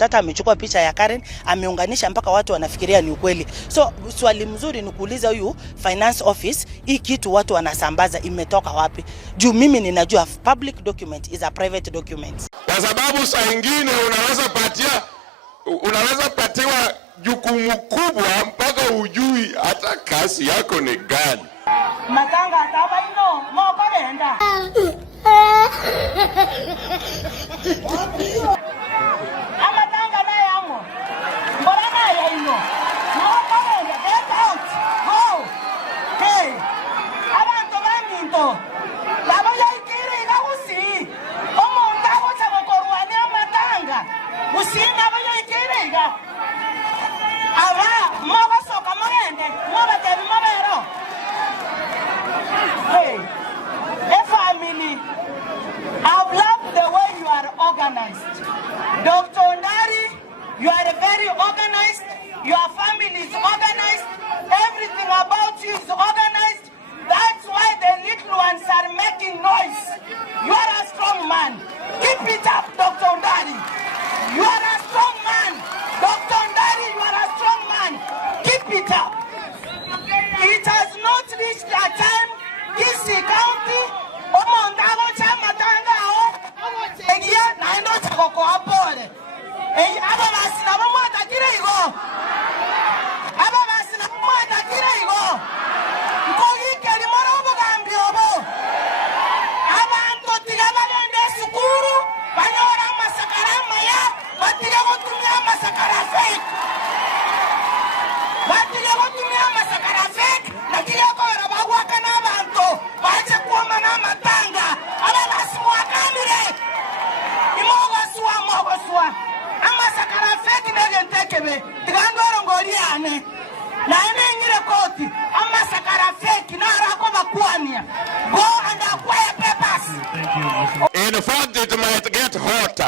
Tata amechukua picha ya Karen, ameunganisha mpaka watu wanafikiria ni ukweli. So swali mzuri ni kuuliza huyu finance office, hii kitu watu wanasambaza imetoka wapi? Juu mimi ninajua public document is a private document. Kwa sababu saa nyingine unaweza patiwa jukumu kubwa mpaka ujui hata kazi yako ni gani. Matanga ataba ino moko lenda. Amatanga na yamo. Mbona na ino. Moko lenda get out. Go. Hey. Abantu baminto. Labo yaikiri gahusi. Omo ndabo chabokorwani amatanga. Usinga bayaikiri ga. Aba maba soka magende. Maba tebi mabero. Hey, family, I've loved the way you are organized. Dr. Ndari, you are very organized. Your family is organized. Everything about you is organized. That's why the little ones are making noise. You are a strong man. Keep it up, Dr. Ndari. You are a strong man. Dr. Ndari, you are a strong man. Keep it up. It has not reached a time Kisi County, Omondago Chamatanga, Egia, Nino Chako Apore. Ababasina Mata Kirego. Ababasina Mata Kirego. Kogi Kalimoro Gambio. Abanto Tigaman Sukuru, Panora Masakaramaya, Matigo Tumia Masakara fake. Matigo Tumia Masakara fake, Nakiako Rabawakana. Wache kuomba na matanga. Ababasua kamire. Imogosua. Ama sakara feki negentekebe. Tigandoro ngoliane. Na ene ngire koti. Ama sakara feki na rako bakuania. Go and acquire papers. In fact, it might get hot.